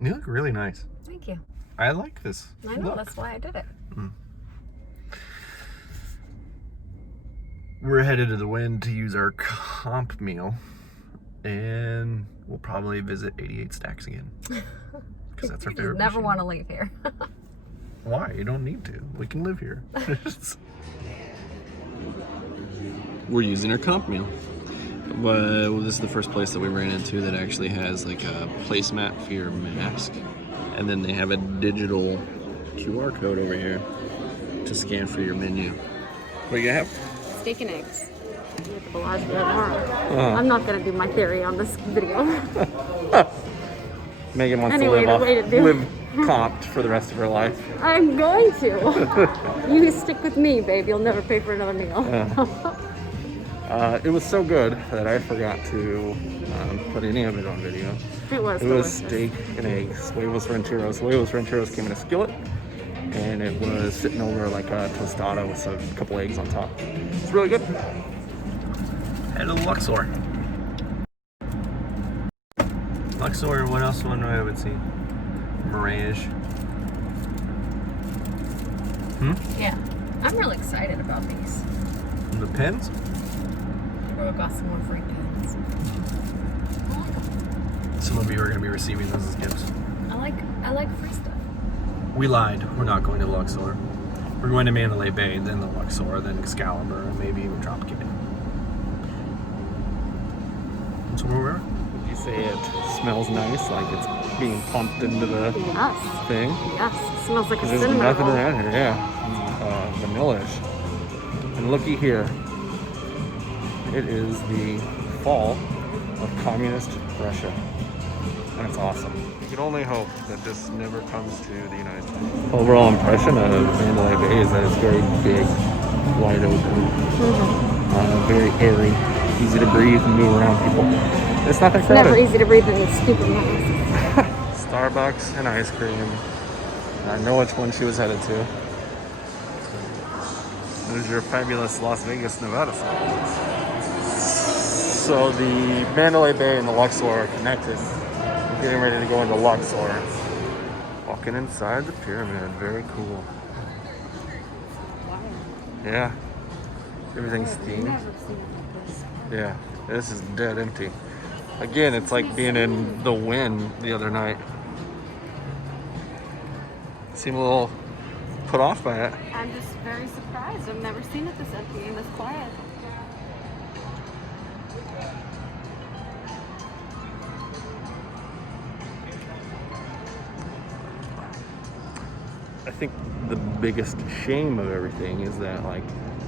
You look really nice. Thank you. I like this. I know, that's why I did it. We're headed to the Wind to use our comp meal, and we'll probably visit 88 Stacks again. Because that's our favorite. You never want to leave here. Why? You don't need to. We can live here. We're using our comp meal. Well, this is the first place that we ran into that actually has like a placemat for your mask. And then they have a digital QR code over here to scan for your menu. What do you have? Steak and eggs. With the Bellagio tomorrow. I'm not going to do my theory on this video. Megan wants anyway, to live comped for the rest of her life. I'm going to. You stick with me, babe. You'll never pay for another meal. It was so good that I forgot to put any of it on video. It was steak and eggs. Huevos rancheros. Huevos rancheros came in a skillet, and it was sitting over like a tostada with a couple eggs on top. It's really good. Head to Luxor. Luxor, what else one I haven't seen? Mirage. Yeah. I'm really excited about these. The pins? We've got some more free pins. Some of you are going to be receiving those as gifts. I like free stuff. We lied. We're not going to Luxor. We're going to Mandalay Bay, then the Luxor, then Excalibur, and maybe even Dropkick. So where were we? You say it smells nice, like it's being pumped into the thing. Yes, it smells like a There's cinnamon nothing roll. around here, yeah. Vanilla-ish. And looky here. It is the fall of communist Russia. And it's awesome. You can only hope that this never comes to the United States. Overall impression of Mandalay Bay is that it's very big, wide open, very airy, easy to breathe and move around people. It's not that crowded. Never easy to breathe in these stupid masks. Starbucks and ice cream. I know which one she was headed to. There's your fabulous Las Vegas, Nevada sign. So the Mandalay Bay and the Luxor are connected. We're getting ready to go into Luxor. Walking inside the pyramid. Very cool. Yeah. Everything's themed. Yeah. This is dead empty. Again, it's like being in the Wind the other night. Seem a little put off by it. I'm just very surprised. I've never seen it this empty and this quiet. I think the biggest shame of everything is that like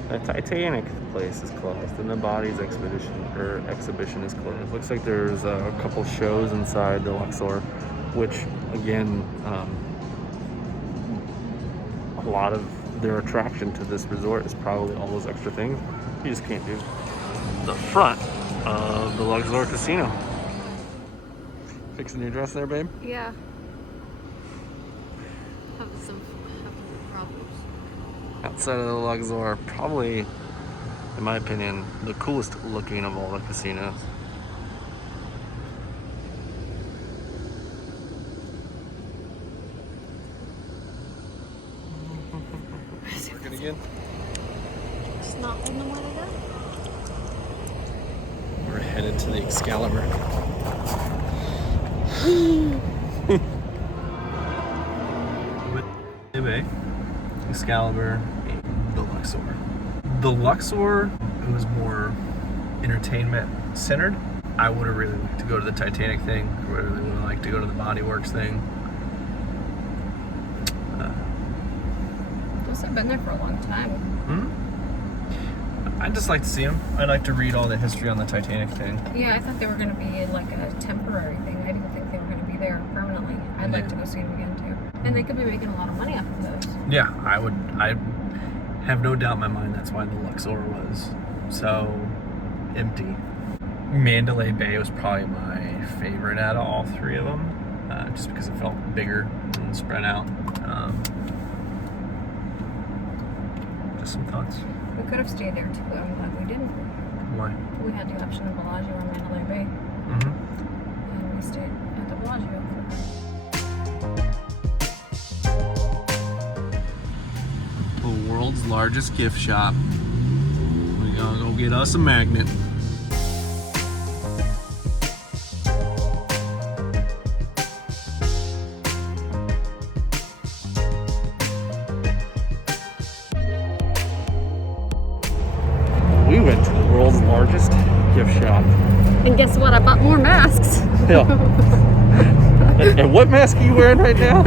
the Titanic place is closed and the Bodies exhibition is closed. Looks like there's a couple shows inside the Luxor, which again, a lot of their attraction to this resort is probably all those extra things you just can't do. The front of the Luxor Casino. Fixing your dress there, babe? Yeah. Have some problems. Outside of the Luxor, probably, in my opinion, the coolest looking of all the casinos. Working again? Just not holding them where they go. We're headed to the Excalibur. Excalibur, the Luxor. The Luxor, it was more entertainment centered. I would have really liked to go to the Titanic thing. I really would have liked to go to the Body Works thing. Those have been there for a long time. I'd just like to see them. I'd like to read all the history on the Titanic thing. Yeah, I thought they were going to be like a temporary thing. I didn't think they were going to be there permanently. I'd like to go see them again too. And they could be making a lot of money off of those. Yeah, I have no doubt in my mind that's why the Luxor was so empty. Mandalay Bay was probably my favorite out of all three of them, just because it felt bigger and spread out. Just some thoughts. We could have stayed there too. I'm glad we didn't. Why? We had the option of Bellagio or Mandalay Bay. And we stayed at the Bellagio. world's largest gift shop. We're gonna go get us a magnet. We went to the world's largest gift shop. And guess what? I bought more masks. Yeah. And what mask are you wearing right now?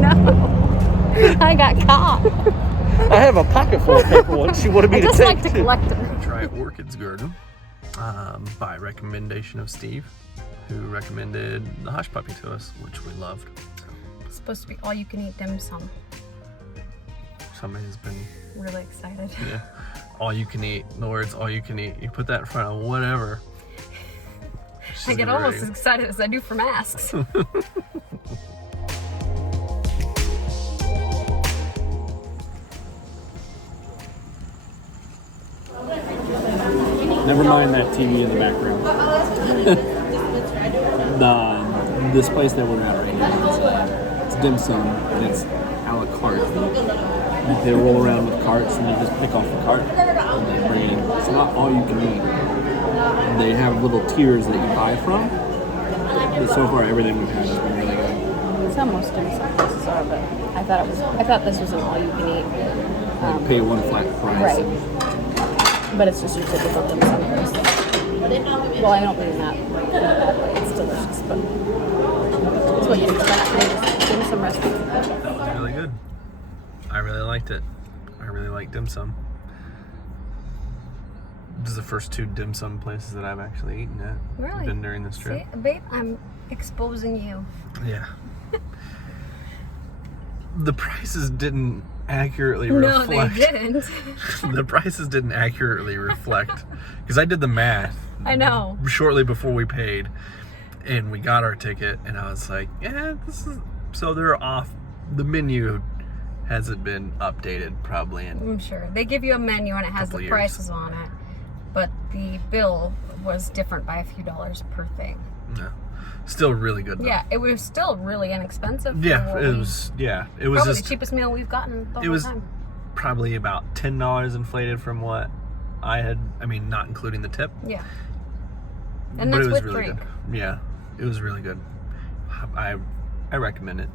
No. I got caught. I have a pocket full of paper ones she wanted me I to just take. like to collect them. Try Orchid's Garden by recommendation of Steve, who recommended the Hush Puppy to us, which we loved. It's supposed to be all you can eat dim sum. Somebody's been Really excited. yeah, all you can eat. The words all you can eat. You put that in front of whatever. I get almost as excited as I do for masks. Never mind that TV in the background. This place that we're at right now, it's dim sum, and it's a la carte. They roll around with carts and you just pick off the cart and then bring it in. It's not all you can eat. They have little tiers that you buy from. But so far, everything we've had has been really good. It's almost dim sum places are, but I thought this was an all you can eat. You pay one flat price. Right. But it's just your typical dim sum place. Well, I don't mean that in a bad way. It's delicious, but it's what you expect. Dim sum restaurant. That was really good. I really liked it. I really like dim sum. This is the first 2 dim sum places that I've actually eaten at. Really? Been during this trip. See, babe, I'm exposing you. Yeah. The prices didn't accurately No, reflect. they didn't. The prices didn't accurately reflect, because I did the math. I know. Shortly before we paid, and we got our ticket, and I was like, yeah, this is. So they're off. The menu hasn't been updated probably in. I'm sure. They give you a menu and it has Couple the years. prices on it, but the bill was different by a few dollars per thing. No. Still really good though. Yeah, it was still really inexpensive. Yeah, for it was. Yeah, it was probably just the cheapest meal we've gotten the it whole was time. probably about $10 inflated from what I had. I mean, not including the tip. Yeah. And but that's it was with really drink. good. Yeah, it was really good. I recommend it.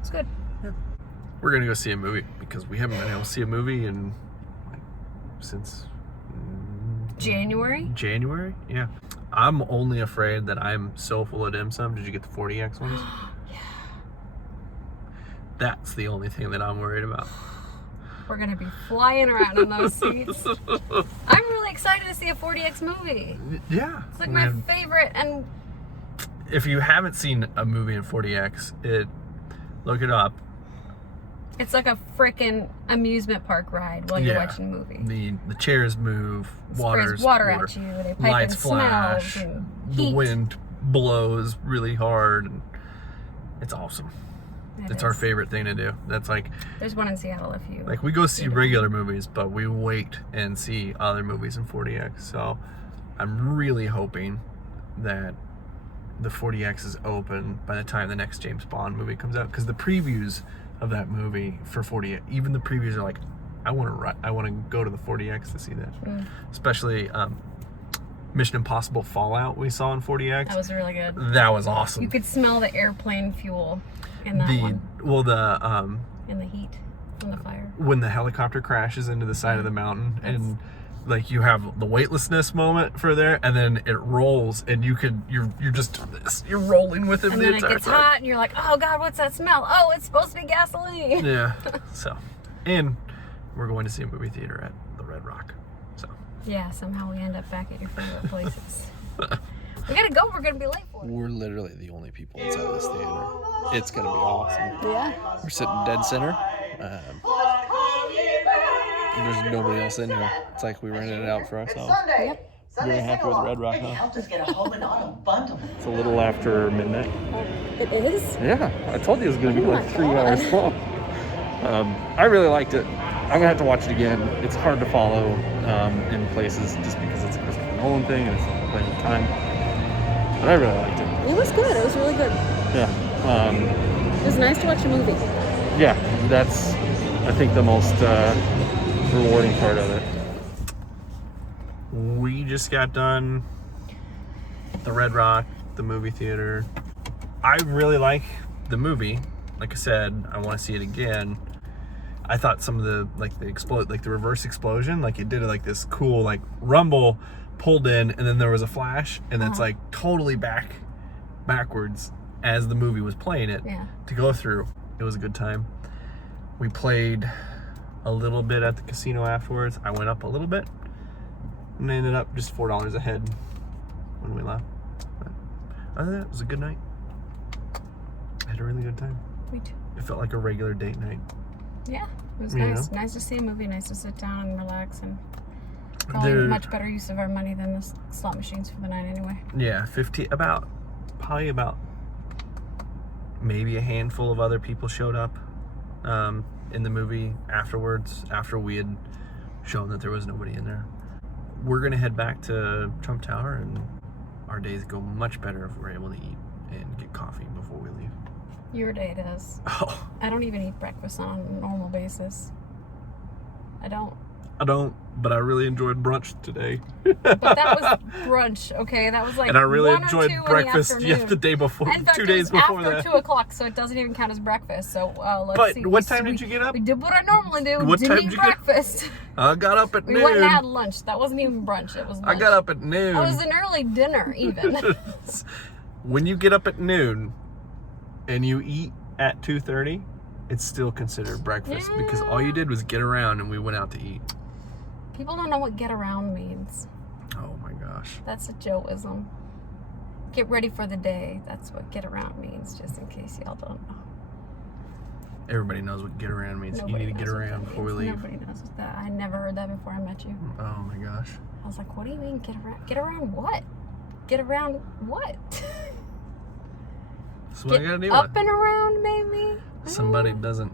It's good. We're gonna go see a movie because we haven't been able to see a movie in since January? January. Yeah, I'm only afraid that I'm so full of dim sum. Did you get the 40X ones? Yeah. That's the only thing that I'm worried about. We're gonna be flying around in those seats. I'm really excited to see a 40X movie. Yeah, It's like my favorite, and if you haven't seen a movie in 40X, look it up. it's like a freaking amusement park ride while you're watching a movie. The chairs move, Sprays water at you, they pipe lights in flash, smells and the heat. wind blows really hard, and it's awesome. It's our is. favorite thing to do. That's like There's one in Seattle if you we go see regular movies, but we wait and see other movies in 40X. So I'm really hoping that the 40X is open by the time the next James Bond movie comes out, because the previews of that movie for 40X, even the previews are like, I want to go to the 40X to see that. Especially Mission Impossible Fallout we saw in 40X. That was really good. That was awesome. You could smell the airplane fuel in that one. In the heat, in the fire. When the helicopter crashes into the side of the mountain, and like you have the weightlessness moment for there, and then it rolls, and you're just you're rolling with it. And then it gets hot, and you're like, oh God, what's that smell? Oh, it's supposed to be gasoline. Yeah. So, and we're going to see a movie theater at the Red Rock. So. Yeah, somehow we end up back at your favorite places. We gotta go. We're gonna be late for it. We're literally the only people inside this theater. It's gonna be awesome. Yeah. We're sitting dead center. There's nobody else in here. It's like we rented it out for ourselves. Yep. Really happy with Red Rock, huh? Helped us get a home and auto bundle. It's a little after midnight. It is? Yeah, I told you it was gonna be like 3 hours long. I really liked it. I'm gonna have to watch it again. It's hard to follow in places just because it's a Christopher Nolan thing and it's not playing the time. But I really liked it. It was good. It was really good. Yeah. It was nice to watch a movie. Yeah, that's I think, the most rewarding part of it. We just got done the Red Rock, the movie theater. I really like the movie. Like I said, I want to see it again. I thought some of the the reverse explosion, like it did like this cool like rumble, pulled in, and then there was a flash, and it's like totally backwards as the movie was playing it to go through. It was a good time. We played a little bit at the casino afterwards. I went up a little bit and I ended up just $4 a head when we left. But other than that, it was a good night. I had a really good time. Me too. It felt like a regular date night. Yeah, it was You nice. know? Nice to see a movie, nice to sit down and relax, and probably much better use of our money than the slot machines for the night anyway. Yeah, probably about maybe a handful of other people showed up in the movie afterwards, after we had shown that there was nobody in there. We're gonna head back to Trump Tower, and our days go much better if we're able to eat and get coffee before we leave. Your day does. Oh, I don't even eat breakfast on a normal basis. I don't. but I really enjoyed brunch today. But that was brunch, okay? That was like And I really 1 or enjoyed 2 in the breakfast afternoon. the day before, In fact, 2 it days was before after that. 2 o'clock, so it doesn't even count as breakfast. So let's But see. what time did you get up? We did what I normally do. What Didn't time eat did you get up? breakfast. I got up at We noon. went and had lunch. That wasn't even brunch. It was lunch. I got up at noon. It was an early dinner, even. When you get up at noon and you eat at 2:30, it's still considered breakfast because all you did was get around and we went out to eat. People don't know what get around means. Oh my gosh. That's a Joeism. Get ready for the day. That's what get around means, just in case y'all don't know. Everybody knows what get around means. Nobody You need to knows get what around that before we means. leave. Nobody knows what that. I never heard that before I met you. Oh my gosh. I was like, what do you mean get around? Get around what? Get around what? So what I gotta do Up with it? and around, maybe? Somebody doesn't.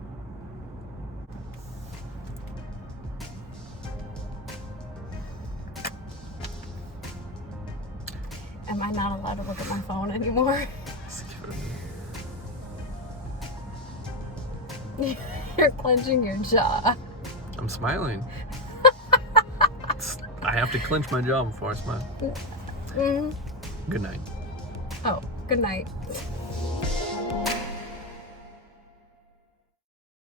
Am I not allowed to look at my phone anymore? You're clenching your jaw. I'm smiling. I have to clench my jaw before I smile. Mm. Good night. Oh, good night.